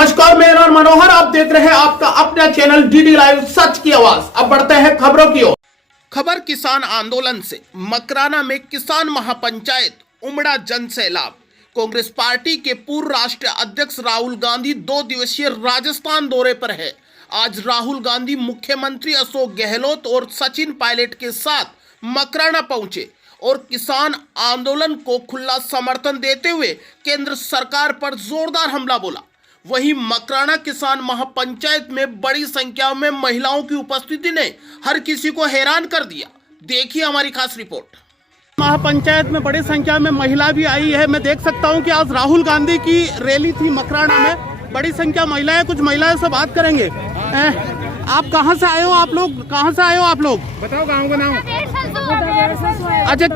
नमस्कार, मेरा नाम मनोहर। आप देख रहे हैं आपका अपना चैनल डीडी लाइव सच की आवाज। अब बढ़ते हैं खबरों की ओर। खबर किसान आंदोलन से। मकराना में किसान महापंचायत, उमड़ा जन सैलाब। कांग्रेस पार्टी के पूर्व राष्ट्रीय अध्यक्ष राहुल गांधी 2 दिवसीय राजस्थान दौरे पर है। आज राहुल गांधी मुख्यमंत्री अशोक गहलोत और सचिन पायलट के साथ मकराना पहुंचे और किसान आंदोलन को खुला समर्थन देते हुए केंद्र सरकार पर जोरदार हमला बोला। वहीं मकराना किसान महापंचायत में बड़ी संख्या में महिलाओं की उपस्थिति ने हर किसी को हैरान कर दिया। देखिए हमारी खास रिपोर्ट। महापंचायत में बड़ी संख्या में महिला भी आई है। मैं देख सकता हूं कि आज राहुल गांधी की रैली थी मकराना में। बड़ी संख्या महिलाएं, कुछ महिलाओं से बात करेंगे। आप कहां से आए हो? आप लोग कहां से आए हो? आप लोग बताओ गाँव का नाम। अच्छा,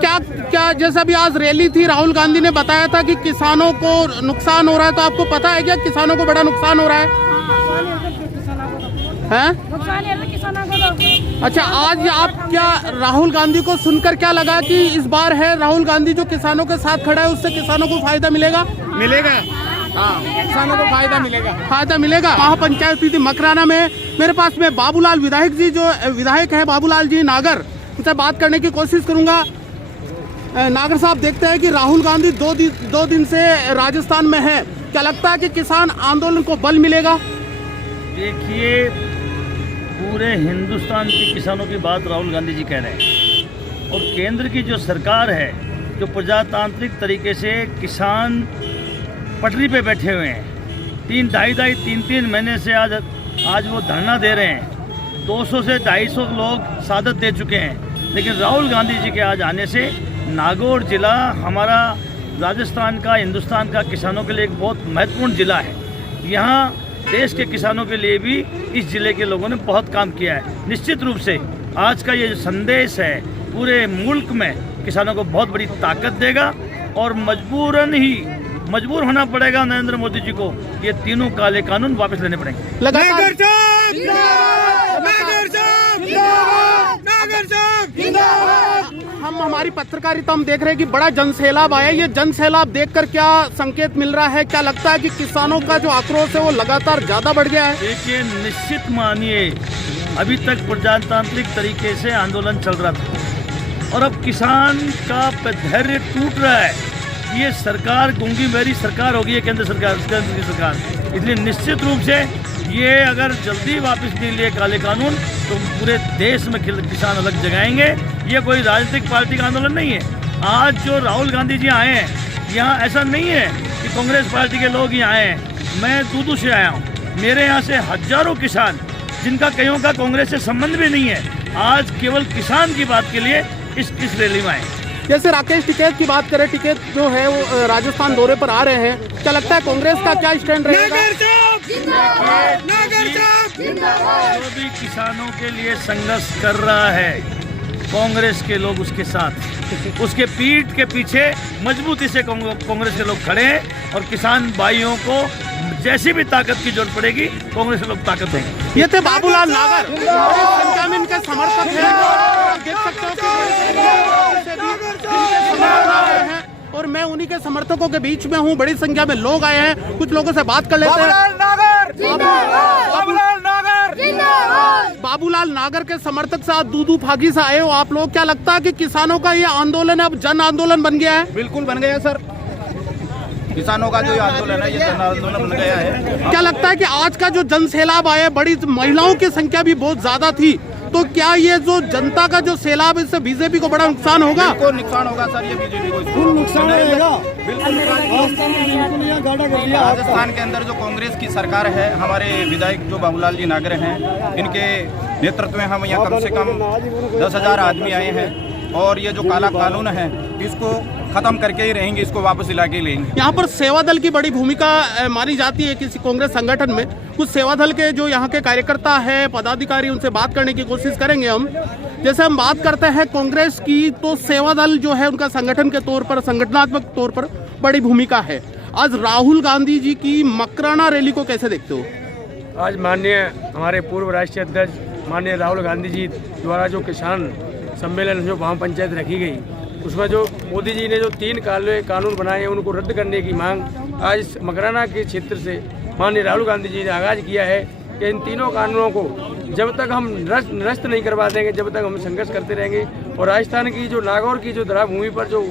क्या जैसा भी आज रैली थी, राहुल गांधी ने बताया था कि किसानों को नुकसान हो रहा है, तो आपको पता है क्या किसानों को बड़ा नुकसान हो रहा है? अच्छा, आज आप क्या राहुल गांधी को सुनकर क्या लगा कि इस बार है राहुल गांधी जो किसानों के साथ खड़ा है, उससे किसानों को फायदा मिलेगा? हाँ, किसानों को फायदा मिलेगा। महापंचायत थी मकराना में। मेरे पास में बाबूलाल विधायक जी, जो विधायक है बाबूलाल जी नागर, उनसे बात करने की कोशिश करूंगा। नागर साहब, देखते हैं कि राहुल गांधी दो दिन से राजस्थान में है। क्या लगता है कि किसान आंदोलन को बल मिलेगा? देखिए, पूरे हिंदुस्तान के किसानों की बात राहुल गांधी जी कह रहे हैं और केंद्र की जो सरकार है, जो प्रजातांत्रिक तरीके से किसान पटरी पे बैठे हुए हैं, 3 महीने से आज वो धरना दे रहे हैं। 200 से 250 लोग शहादत दे चुके हैं। लेकिन राहुल गांधी जी के आज आने से नागौर जिला हमारा राजस्थान का, हिंदुस्तान का किसानों के लिए एक बहुत महत्वपूर्ण ज़िला है। यहाँ देश के किसानों के लिए भी इस ज़िले के लोगों ने बहुत काम किया है। निश्चित रूप से आज का ये जो संदेश है पूरे मुल्क में किसानों को बहुत बड़ी ताकत देगा और मजबूर होना पड़ेगा नरेंद्र मोदी जी को। ये तीनों काले कानून वापस लेने पड़ेंगे। हमारी पत्रकारिता हम देख रहे हैं कि बड़ा जनसैलाब आया। ये जनसैलाब देखकर क्या संकेत मिल रहा है? क्या लगता है कि किसानों का जो आक्रोश है वो लगातार ज्यादा बढ़ गया है? देखिए, निश्चित मानिए, अभी तक प्रजातांत्रिक तरीके से आंदोलन चल रहा था और अब किसान का धैर्य टूट रहा है। ये सरकार गूंगी बहरी सरकार होगी, केंद्र की सरकार। इसलिए निश्चित रूप से ये अगर जल्दी वापस नहीं लिए काले कानून, तो पूरे देश में किसान अलग जगाएंगे। ये कोई राजनीतिक पार्टी का आंदोलन नहीं है। आज जो राहुल गांधी जी आए हैं, यहाँ ऐसा नहीं है कि कांग्रेस पार्टी के लोग यहाँ आए हैं। मैं दूदू से आया हूँ। मेरे यहाँ से हजारों किसान, जिनका कईयों का कांग्रेस से संबंध भी नहीं है, आज केवल किसान की बात के लिए इस रैली में आए। जैसे राकेश टिकैत की बात करें, टिकैत जो है वो राजस्थान दौरे पर आ रहे हैं। क्या लगता है कांग्रेस का क्या स्टैंड रहेगा? जो भी किसानों के लिए संघर्ष कर रहा है, कांग्रेस के लोग उसके साथ, उसके पीठ के पीछे मजबूती से कांग्रेस के लोग खड़े हैं और किसान भाइयों को जैसी भी ताकत की जरूरत पड़ेगी, कांग्रेस के लोग ताकत देंगे। ये थे बाबूलाल नागर, बड़ी संख्या में इनके समर्थक हैं। देख सकते हो हैं और मैं उन्हीं के समर्थकों के बीच में हूँ। बड़ी संख्या में लोग आए हैं, कुछ लोगों से बात कर लेते हैं। बाबूलाल नागर के समर्थक से आज दूदू फागी से आए हो आप लोग। क्या लगता है कि किसानों का ये आंदोलन अब जन आंदोलन बन गया है? बिल्कुल बन गया सर। किसानों का जो आंदोलन है ये जन आंदोलन बन गया है। क्या लगता है कि आज का जो जन सैलाब आया, बड़ी महिलाओं की संख्या भी बहुत ज्यादा थी, तो क्या ये जो जनता का जो सैलाब, इससे बीजेपी को बड़ा नुकसान होगा? बिल्कुल नुकसान होगा सर, ये बीजेपी को नुकसान होगा। राजस्थान के अंदर जो कांग्रेस की सरकार है, हमारे विधायक जो बाबूलाल जी नागर हैं, इनके नेतृत्व में हम यहाँ कम से कम 10,000 आदमी आए हैं और ये जो काला कानून है इसको खत्म करके ही रहेंगे, इसको वापस दिला के लेंगे। यहाँ पर सेवा दल की बड़ी भूमिका मानी जाती है किसी कांग्रेस संगठन में। कुछ सेवा दल के जो यहाँ के कार्यकर्ता है, पदाधिकारी, उनसे बात करने की कोशिश करेंगे हम। जैसे हम बात करते हैं कांग्रेस की, तो सेवा दल जो है उनका संगठन के तौर पर, संगठनात्मक तौर पर बड़ी भूमिका है। आज राहुल गांधी जी की मकराना रैली को कैसे देखते हो? आज माननीय हमारे पूर्व राष्ट्रीय अध्यक्ष माननीय राहुल गांधी जी द्वारा जो किसान सम्मेलन जो महापंचायत रखी गई, उसमें जो मोदी जी ने जो 3 काले कानून बनाए हैं उनको रद्द करने की मांग आज मकराना के क्षेत्र से माननीय राहुल गांधी जी ने आगाज किया है कि इन तीनों कानूनों को जब तक हम निरस्त नहीं करवा देंगे, जब तक हम संघर्ष करते रहेंगे। और राजस्थान की जो नागौर की जो धरा भूमि पर जो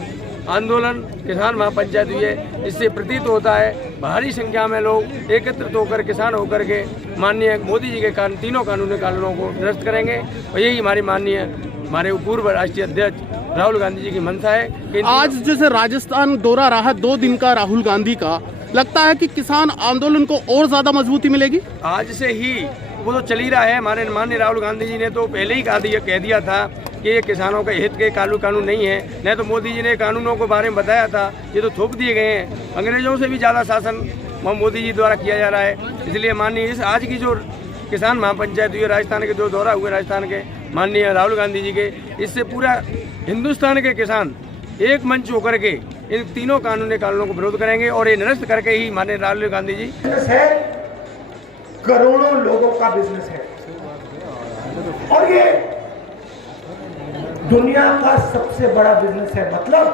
आंदोलन किसान महापंचायत हुई है, इससे प्रतीत होता है भारी संख्या में लोग एकत्रित होकर किसान होकर के माननीय मोदी जी के तीनों कानूनी कानूनों को निरस्त करेंगे। और यही हमारे पूर्व राष्ट्रीय अध्यक्ष राहुल गांधी जी की मंशा है कि आज जैसे राजस्थान दौरा रहा 2 दिन का राहुल गांधी का, लगता है कि किसान आंदोलन को और ज्यादा मजबूती मिलेगी। आज से ही वो तो चल ही रहा है। हमारे माननीय राहुल गांधी जी ने तो पहले ही कह दिया था कि ये किसानों के हित के कानून नहीं है। नहीं तो मोदी जी ने कानूनों के बारे में बताया था, ये तो थोप दिए गए हैं। अंग्रेजों से भी ज़्यादा शासन मोदी जी द्वारा किया जा रहा है। इसलिए माननीय इस आज की जो किसान महापंचायत हुई है, राजस्थान के जो दौरा हुए राजस्थान के माननीय राहुल गांधी जी के, इससे पूरा हिंदुस्तान के किसान एक मंच होकर के इन तीनों कानूनी कानूनों को विरोध करेंगे और ये निरस्त करके ही माननीय राहुल गांधी जी। है करोड़ों लोगों का बिजनेस है और ये दुनिया का सबसे बड़ा बिजनेस है। मतलब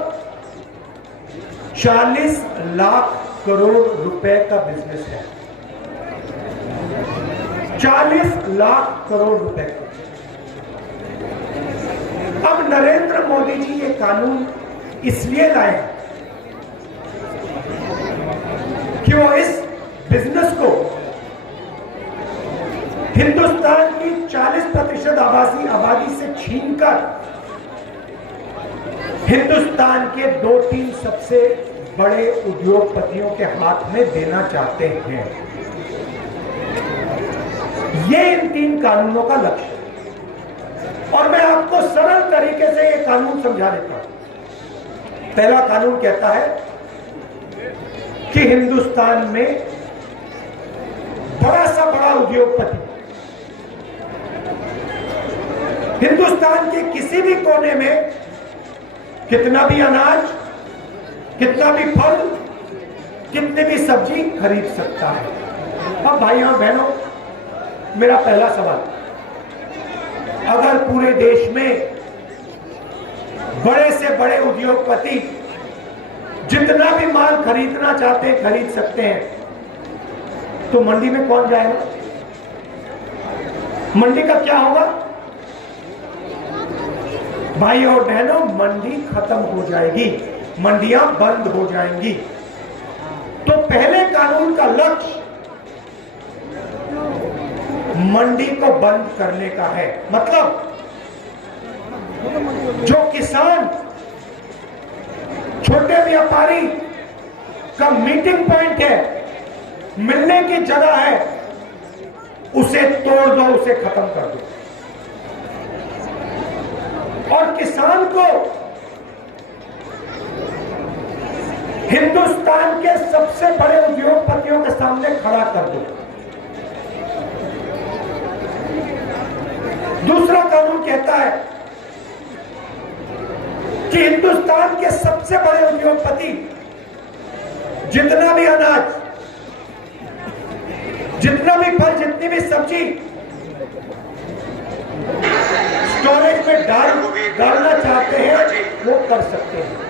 40 लाख करोड़ रुपए का बिजनेस है, 40 लाख करोड़ रुपए का। अब नरेंद्र मोदी जी ये कानून इसलिए लाए कि वो इस बिजनेस को हिंदुस्तान की 40% आबादी से छीनकर हिंदुस्तान के 2-3 सबसे बड़े उद्योगपतियों के हाथ में देना चाहते हैं। ये इन 3 कानूनों का लक्ष्य है। और मैं आपको सरल तरीके से ये कानून समझा देता हूं। पहला कानून कहता है कि हिंदुस्तान में बड़ा सा बड़ा उद्योगपति हिंदुस्तान के किसी भी कोने में कितना भी अनाज, कितना भी फल, कितनी भी सब्जी खरीद सकता है। अब भाइयों बहनों, मेरा पहला सवाल, अगर पूरे देश में बड़े से बड़े उद्योगपति जितना भी माल खरीदना चाहते हैं खरीद सकते हैं, तो मंडी में कौन जाएगा? मंडी का क्या होगा? भाई और बहनों, मंडी खत्म हो जाएगी, मंडियां बंद हो जाएंगी। तो पहले कानून का लक्ष्य मंडी को बंद करने का है। मतलब जो किसान, छोटे व्यापारी का मीटिंग पॉइंट है, मिलने की जगह है, उसे तोड़ दो, उसे खत्म कर दो। और किसान को हिंदुस्तान के सबसे बड़े उद्योगपतियों के सामने खड़ा कर दो। दूसरा कानून कहता है कि हिंदुस्तान के सबसे बड़े उद्योगपति जितना भी अनाज, जितना भी फल, जितनी भी सब्जी स्टोरेज में डालना चाहते हैं वो कर सकते हैं।